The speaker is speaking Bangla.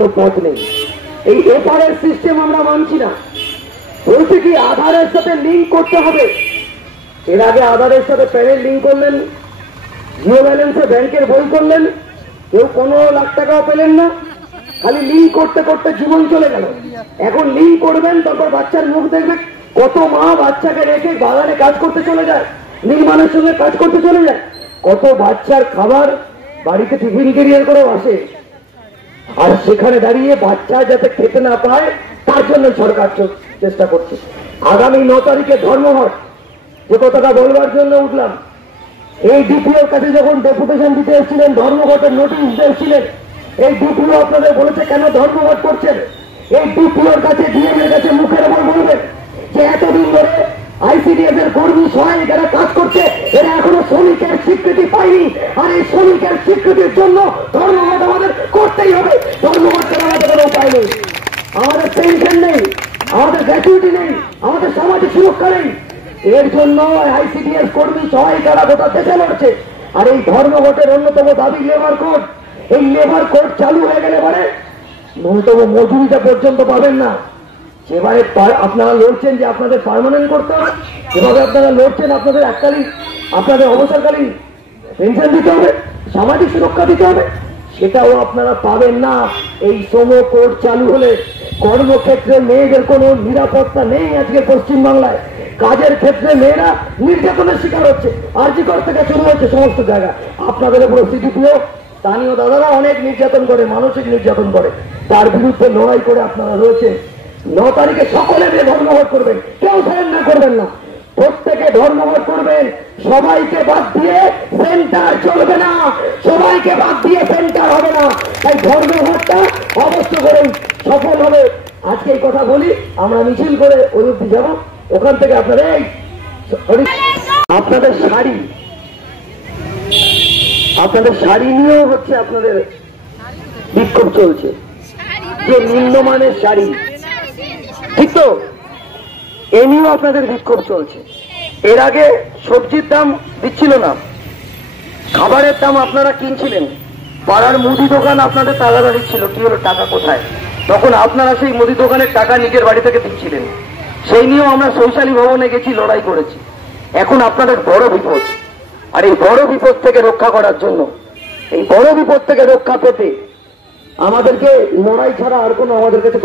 কোনো পথ নেই। এই এপারের সিস্টেম আমরা মানছি না। বলছে কি আধারের সাথে লিঙ্ক করতে হবে। এর আগে আধারের সাথে প্যানের লিঙ্ক করলেন, জিও ব্যালেন্সে ব্যাংকের বই করলেন, কেউ 15 লাখ টাকাও পেলেন না, খালি লিঙ্ক করতে করতে জীবন চলে গেল। এখন লিঙ্ক করবেন, তারপর বাচ্চার মুখ দেখবে। কত মা বাচ্চাকে রেখে বাগানে কাজ করতে চলে যায়, নির্মাণের সঙ্গে কাজ করতে চলে যায়। কত বাচ্চার খাবার বাড়িতে টিফিন ক্যারিয়ার করে আসে, আর সেখানে দাঁড়িয়ে বাচ্চা যাতে খেতে না পায় তার জন্য সরকার চেষ্টা করছে। আগামী 9 তারিখে ধর্মঘট, যে কথাটা বলবার জন্য উঠলাম। এই ডিপিওর কাছে যখন ডেপুটেশন দিতে এসেছিলেন, ধর্মঘটের নোটিশ দিতে এসেছিলেন, এই ডিপিও আপনাদের বলেছে কেন ধর্মঘট করছেন। এই ডিপিওর কাছে, ডিএম এর কাছে মুখের উপর বলবেন যে এতদিন ধরে আইসিডিএস এর কর্মী সহায় যারা কাজ করছে, এরা এখনো শ্রমিকের স্বীকৃতি পায়নি। আর এই শ্রমিকের স্বীকৃতির জন্য ধর্মঘট আমাদের করতেই হবে। ধর্মঘট করার আমাদের কোনো উপায় নেই। আমাদের পেনশন নেই, আমাদের গ্র্যাচুইটি নেই, আমাদের সামাজিক সুরক্ষা নেই। এর জন্য আইসিডিএস কর্মী সহায়িকারা গোটা দেশে লড়ছে। আর এই ধর্মঘটের অন্যতম দাবি লেবার কোড। এই লেবার কোড চালু হয়ে গেলে পরে ন্যূনতম মজুরিটা পর্যন্ত পাবেন না। সেবারে আপনারা লড়ছেন যে আপনাদের পার্মানেন্ট করতে হবে, যেভাবে আপনারা লড়ছেন আপনাদের এককালীন, আপনাদের অবসরকালীন পেনশন দিতে হবে, সামাজিক সুরক্ষা দিতে হবে, সেটাও আপনারা পাবেন না। এই শ্রম কোড চালু হলে কর্মক্ষেত্রে মেয়েদের কোনো নিরাপত্তা নেই। আজকে পশ্চিমবাংলায় কাজের ক্ষেত্রে মেয়েরা নির্যাতনের শিকার হচ্ছে। আরজি কর থেকে শুরু হচ্ছে সমস্ত জায়গা। আপনাদের উপর সিডিপিও স্থানীয় দাদারা অনেক নির্যাতন করে, মানসিক নির্যাতন করে। তার বিরুদ্ধে লড়াই করে আপনারা রয়েছেন। 9 তারিখে সকলে মিলে ধর্মঘট করবেন, কেউ সারেন্ডার করবেন না। প্রত্যেকে ধর্মঘট করবেন, সবাইকে বাদ দিয়ে সেন্টার চলবে না, সবাইকে বাদ দিয়ে সেন্টার হবে না। তাই ধর্মঘটটা অবশ্য করেই সফল হবে। আজকে এই কথা বলি, আমরা মিছিল করে অযোধ্যা যাব, ওখান থেকে আপনারা আপনাদের শাড়ি নিয়েও হচ্ছে আপনাদের বিক্ষোভ চলছে, যে নিম্নমানের শাড়ি, ঠিক তো? এ নিয়েও আপনাদের বিক্ষোভ চলছে। এর আগে সবজির দাম দিচ্ছিল না, খাবারের দাম আপনারা কিনছিলেন, পাড়ার মুদি দোকান আপনাদের তাগাদা দিচ্ছিল, কি হলো টাকা কোথায়? তখন আপনারা সেই মুদি দোকানের টাকা নিজের বাড়ি থেকে দিচ্ছিলেন। সেই নিয়েও আমরা শৈশালী ভবনে গেছি, লড়াই করেছি। এখন আপনাদের বড় বিপদ, আর এই বড় বিপদ থেকে রক্ষা করার জন্য, এই বড় বিপদ থেকে রক্ষা পেতে আমাদেরকে লড়াই ছাড়া আর কোনো আমাদের কাছে